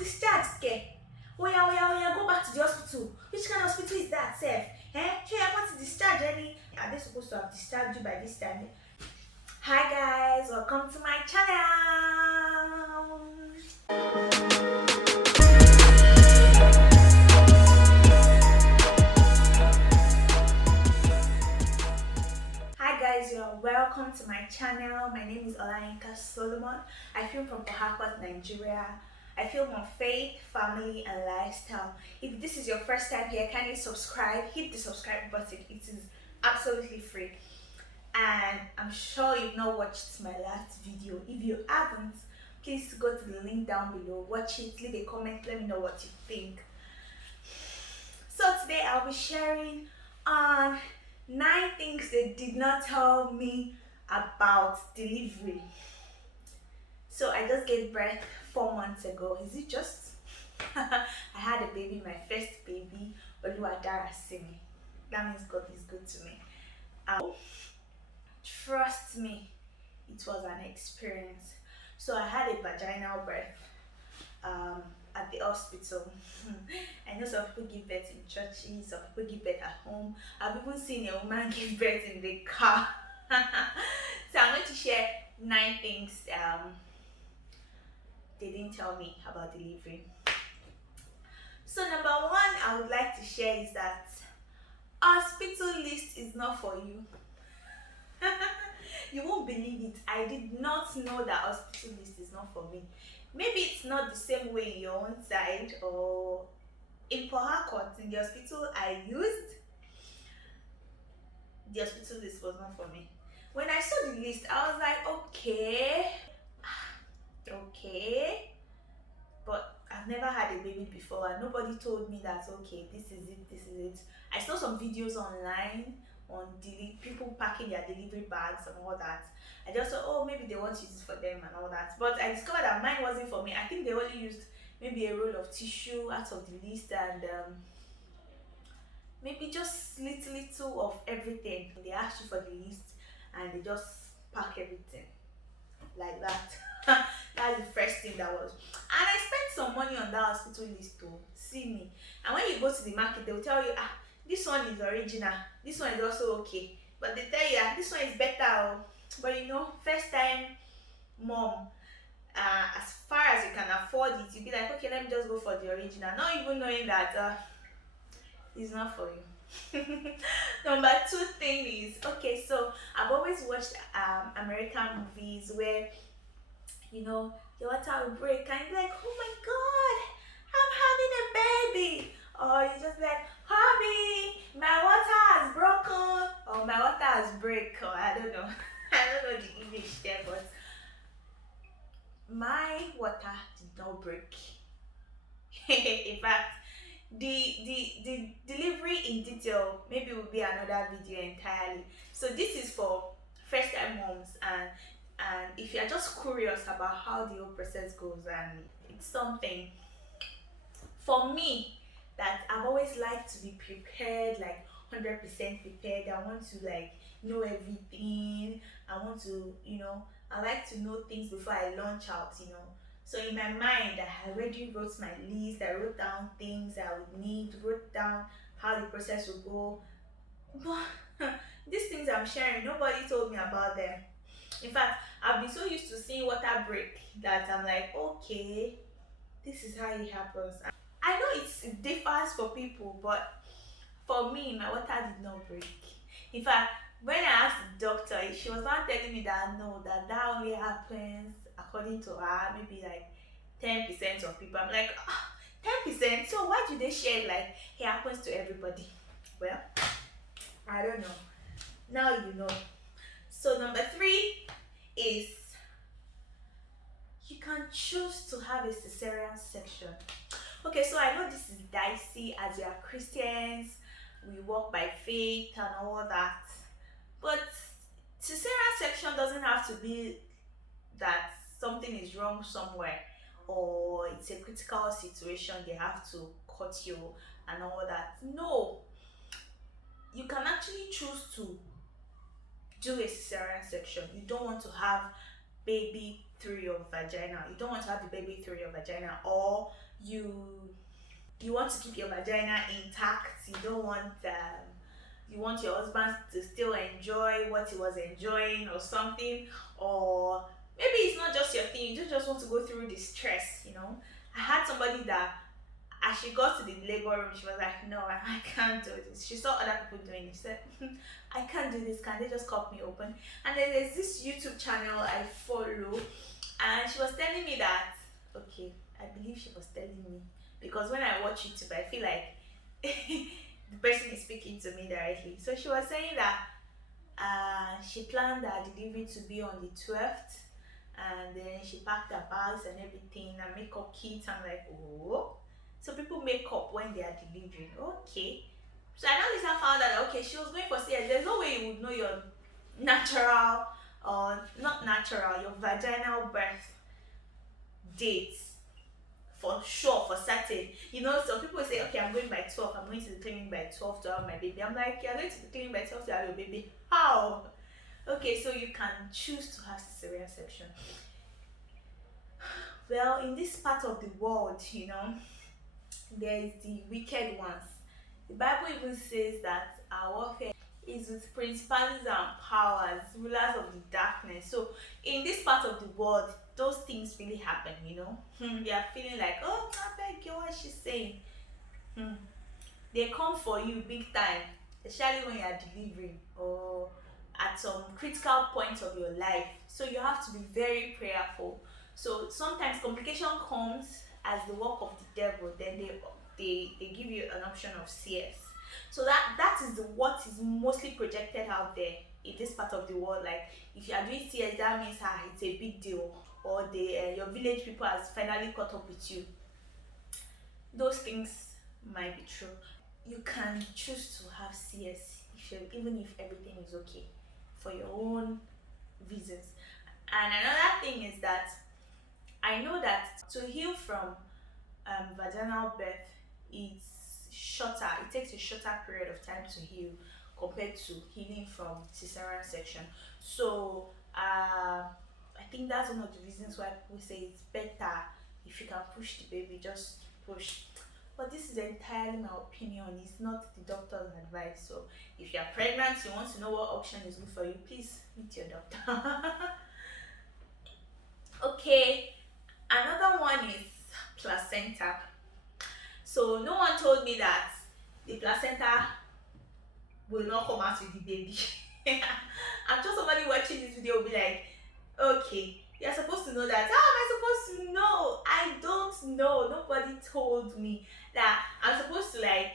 discharged care. Oya, go back to the hospital. Which kind of hospital is that, sef? Sure, I want to discharge any. Are they supposed to have discharged you by this time? Hi guys, welcome to my channel. Hi guys, you're welcome to my channel. My name is Olayinka Solomon. I film from Port Harcourt, Nigeria. I film on faith, family, and lifestyle. If this is your first time here, kindly subscribe. Hit the subscribe button. It is absolutely free. And I'm sure you've not watched my last video. If you haven't, please go to the link down below. Watch it, leave a comment, let me know what you think. So today I'll be sharing on 9 things they did not tell me about delivery. So I just gave birth 4 months ago. Is it just? I had a baby, my first baby, Oluwadara Simi. That means God is good to me. Trust me, it was an experience. So I had a vaginal birth at the hospital. I know some people give birth in churches, some people give birth at home. I've even seen a woman give birth in the car. So I'm going to share 9 things they didn't tell me about delivery. So number 1 I would like to share is that hospital list is not for you. You won't believe it. I did not know that hospital list is not for me. Maybe it's not the same way in your own side, or in Port Harcourt, in the hospital I used, the hospital list was not for me. When I saw the list, I was like, okay, but I've never had a baby before and nobody told me that, okay, this is it. I saw some videos online on people packing their delivery bags and all that. I just thought, oh, maybe they want to use it for them and all that. But I discovered that mine wasn't for me. I think they only used maybe a roll of tissue out of the list and maybe just little of everything. They asked you for the list and they just pack everything like that. That's the first thing that was. And I spent some money on that hospital list to see me. And when you go to the market, they will tell you, this one is original, this one is also okay. But they tell you, this one is better. But you know, first time mom, as far as you can afford it, you'll be like, okay, let me just go for the original. Not even knowing that it's not for you. Number 2 thing is, okay, so I've always watched American movies where, you know, the water will break and you're like, oh my god, I'm having a baby. Or you just like, hubby, my water has broken, or my water has break, or I don't know. I don't know the English there, but my water did not break. In fact, the delivery in detail maybe will be another video entirely. So this is for first time moms, and if you're just curious about how the whole process goes, and it's something for me that I've always liked to be prepared, like 100% prepared. I want to like know everything. I want to, you know, I like to know things before I launch out, you know. So in my mind, I already wrote my list. I wrote down things I would need, wrote down how the process will go. But these things I'm sharing, nobody told me about them. In fact, I've been so used to seeing water break that I'm like, okay, this is how it happens. I know it differs for people, but for me, my water did not break. In fact, when I asked the doctor, she was not telling me that no, that only happens according to her, maybe like 10% of people. I'm like, 10%? So why do they share like it happens to everybody? Well, I don't know. Now you know. So number 3 is you can choose to have a cesarean section. Okay, so I know this is dicey as we are Christians, we walk by faith and all that, but cesarean section doesn't have to be that something is wrong somewhere or it's a critical situation, they have to cut you and all that. No, you can actually choose to do a cesarean section. You don't want to have baby through your vagina. You don't want to have the baby through your vagina, or you you want to keep your vagina intact. You don't want you want your husband to still enjoy what he was enjoying or something, or maybe it's not just your thing, you just want to go through the stress, you know. I had somebody that as she got to the labor room, she was like, no, I can't do this. She saw other people doing it. She said, I can't do this. Can they just cut me open? And then there's this YouTube channel I follow, and she was telling me that, okay, I believe she was telling me, because when I watch YouTube, I feel like the person is speaking to me directly. So she was saying that she planned her delivery to be on the 12th, and then she packed her bags and everything and makeup kits. I'm like, oh, so people make up when they are delivering. Okay. So I now later found out that okay, she was going for CS. There's no way you would know your natural or not natural, your vaginal birth dates for sure, for certain. You know, some people say, okay, I'm going by 12, I'm going to the clinic by 12 to have my baby. I'm like, you're going to the clinic by 12 to have your baby. How? Okay, so you can choose to have cesarean section. Well, in this part of the world, you know, there is the wicked ones. The Bible even says that our warfare is with principalities and powers, rulers of the darkness. So in this part of the world, those things really happen, you know. They are feeling like, oh, I beg you, what she's saying. They come for you big time, especially when you are delivering or at some critical point of your life. So you have to be very prayerful. So sometimes complication comes as the work of the devil. Then they give you an option of CS. So that is what is mostly projected out there in this part of the world. Like if you are doing CS, that means it's a big deal, or your village people has finally caught up with you. Those things might be true. You can choose to have CS even if everything is okay for your own reasons. And another thing is that I know that to heal from vaginal birth, it's shorter. It takes a shorter period of time to heal compared to healing from cesarean section. So I think that's one of the reasons why people say it's better if you can push the baby, just push. But this is entirely my opinion. It's not the doctor's advice. So if you are pregnant, you want to know what option is good for you, please meet your doctor. Okay, another one is placenta. So no one told me that the placenta will not come out with the baby. I'm sure somebody watching this video will be like, okay, you're supposed to know that. How am I supposed to know? I don't know. Nobody told me that I'm supposed to, like,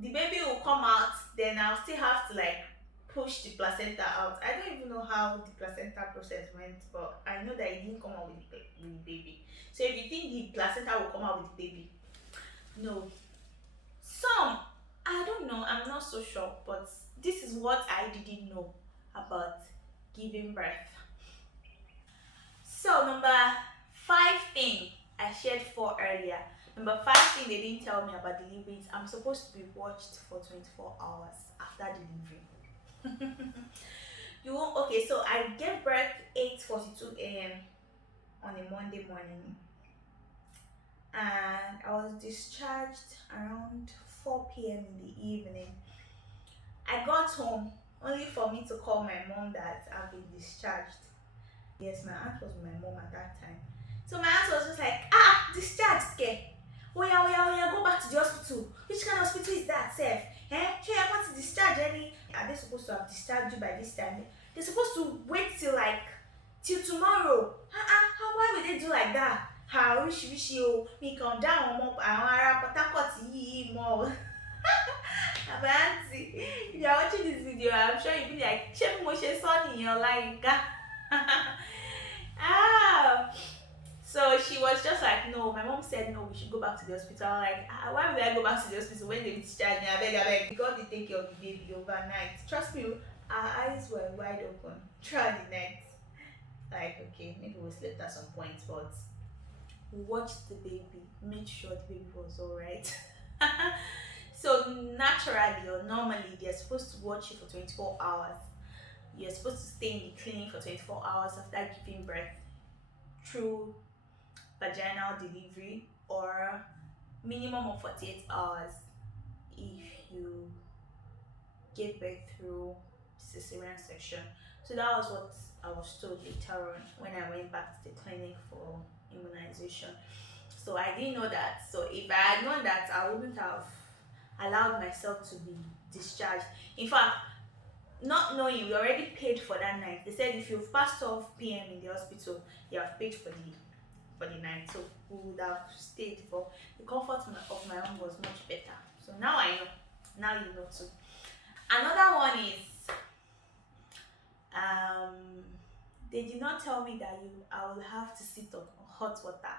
the baby will come out, then I'll still have to like push the placenta out. I don't even know how the placenta process went, but I know that it didn't come out with the baby. So if you think the placenta will come out with the baby, no. Some, I don't know, I'm not so sure, but this is what I didn't know about giving birth. So number 5 thing I shared for earlier. Number 5 thing they didn't tell me about delivery is I'm supposed to be watched for 24 hours after delivery. You won't, okay, so I gave birth 8:42 a.m. on a Monday morning, and I was discharged around 4 p.m. in the evening. I got home only for me to call my mom that I've been discharged. Yes, my aunt was with my mom at that time. So my aunt was just like, discharged, okay? Oh yeah, go back to the hospital. Which kind of hospital is that, Seth? Sure, I want to discharge any. Are they supposed to have discharged you by this time? They're supposed to wait till tomorrow. Why would they do like that? How wish you me come down more. My auntie, if you're watching this video, I'm sure you'll be like, Shemi Moshe son in your Olayinka. So she was just like, no, my mom said no, we should go back to the hospital. I'm like, why would I go back to the hospital when they discharge me? I beg. God will take care of the baby overnight. Trust me, our eyes were wide open throughout the night. Like, okay, maybe we slept at some point, but we watched the baby, made sure the baby was alright. So naturally or normally, they're supposed to watch you for 24 hours. You're supposed to stay in the clinic for 24 hours after giving birth through vaginal delivery or minimum of 48 hours if you gave birth through cesarean section. So that was what I was told later on when I went back to the clinic for immunization. So I didn't know that. So if I had known that, I wouldn't have allowed myself to be discharged. In fact, not knowing, we already paid for that night. They said if you've passed 12 p.m. in the hospital, you have paid for the night. So we would have stayed, for the comfort of my own was much better. So now I know. Now you know too. Another one is um they did not tell me that you I will have to sit on hot water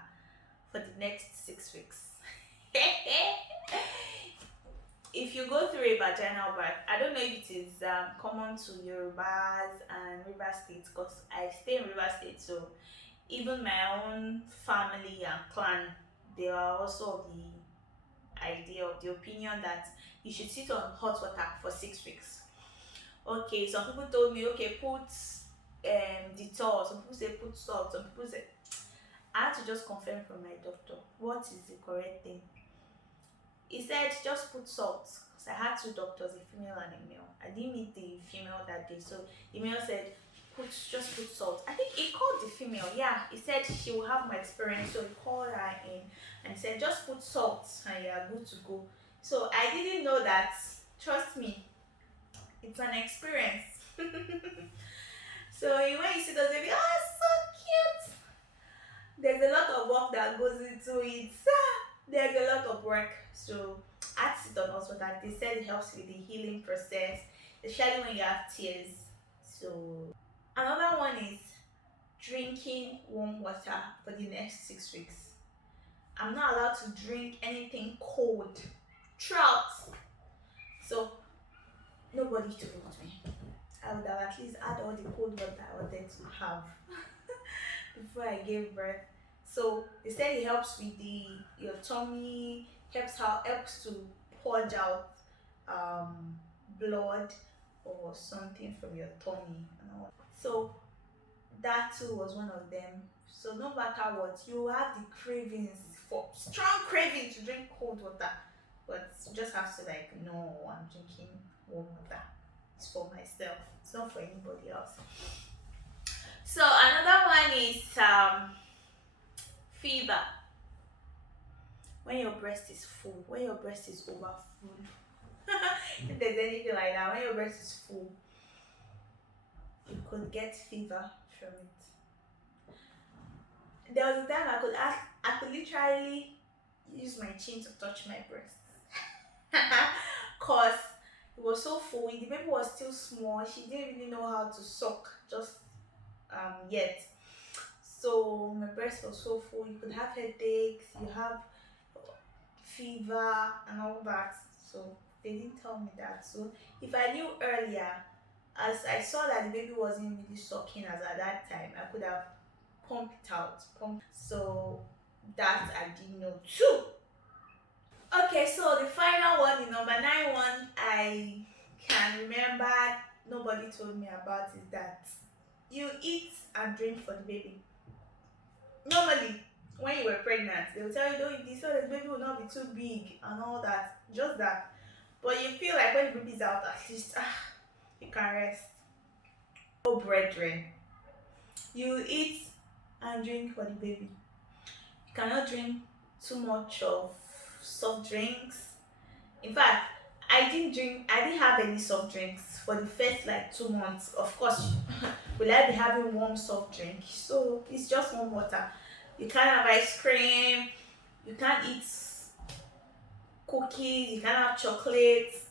for the next 6 weeks. If you go through a vaginal birth, I don't know if it is common to Yorubas and River State, because I stay in River State, so even my own family and clan, they are also of the idea, of the opinion that you should sit on hot water for 6 weeks. Okay, some people told me, okay, put Dettol, some people say put salt, some people say. I had to just confirm from my doctor what is the correct thing. He said just put salt, because I had two doctors, a female and a male. I didn't meet the female that day, so the male said just put salt. I think he called the female, yeah. He said she will have more experience, so he called her in and said just put salt and you are good to go. So I didn't know that. Trust me, it's an experience. So when you see those baby, oh, so cute. There's a lot of work that goes into it. There's a lot of work. So I had to sit on hospital. They said it helps with the healing process, especially when you have tears. So another one is drinking warm water for the next 6 weeks. I'm not allowed to drink anything cold throughout. So nobody told me. I would have at least had all the cold water I wanted to have before I gave birth. So they said it helps with your tummy, helps to purge out blood or something from your tummy and all. So that too was one of them. So no matter what, you have the cravings, for strong craving to drink cold water, but you just have to like, no, I'm drinking warm water. It's for myself. It's not for anybody else. So another one is fever. When your breast is full, when your breast is over full. If there's anything like that, when your breast is full, you could get fever from it. There was a time I could literally use my chin to touch my breast. Cause it was so full. The baby was still small. She didn't really know how to suck just yet. So my breast was so full. You could have headaches, you have fever and all that. So they didn't tell me that. So if I knew earlier, as I saw that the baby wasn't really sucking as at that time, I could have pumped it out. So that I didn't know too. Okay, so the final one, the number 9 one I can remember nobody told me about is that you eat and drink for the baby. Normally, when you were pregnant, they will tell you don't eat this so the baby will not be too big and all that. Just that. But you feel like when the baby is out, at least you can rest. Oh, brethren, you eat and drink for the baby. You cannot drink too much of soft drinks. In fact, I didn't have any soft drinks for the first like 2 months. Of course, will I be having warm soft drink? So it's just warm water. You can't have ice cream, you can't eat cookies, you can't have chocolates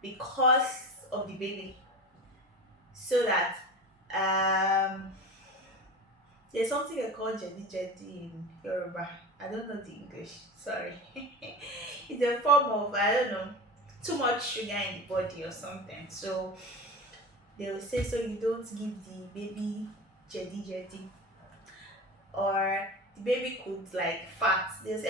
because of the baby. So that there's something I call jelly in Yoruba. I don't know the English, sorry. It's a form of, I don't know, too much sugar in the body or something. So they will say so you don't give the baby jelly. Or the baby could like fat. They'll say,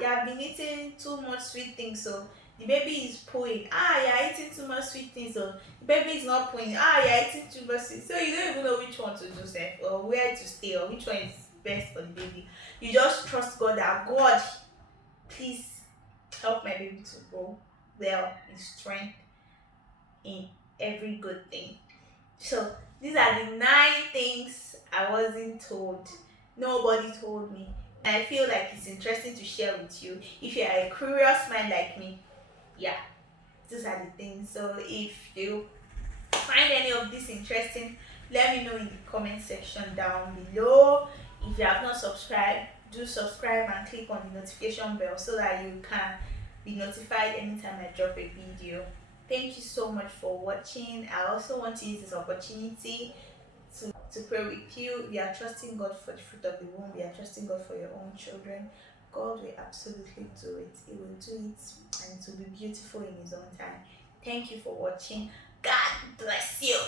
you have been eating too much sweet things, so the baby is pooing. You're eating too much sweet things, so the baby is not pooing. You're eating too much sweet. So you don't even know which one to do, say, or where to stay, or which one is best for the baby. You just trust God that God, please help my baby to grow well in strength, in every good thing. So these are the 9 things I wasn't told. Nobody told me. And I feel like it's interesting to share with you. If you are a curious mind like me, yeah, these are the things. So if you find any of this interesting, let me know in the comment section down below. If you have not subscribed, do subscribe and click on the notification bell so that you can be notified anytime I drop a video. Thank you so much for watching. I also want to use this opportunity to pray with you. We are trusting God for the fruit of the womb. We are trusting God for your own children. God will absolutely do it. He will do it, and it will be beautiful in His own time. Thank you for watching. God bless you.